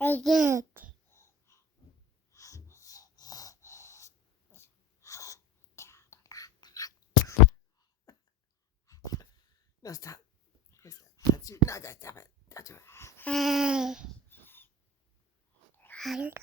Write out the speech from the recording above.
이게 No, stop. That's you. No, that's stop it. Don't do it. 에이, 안 가.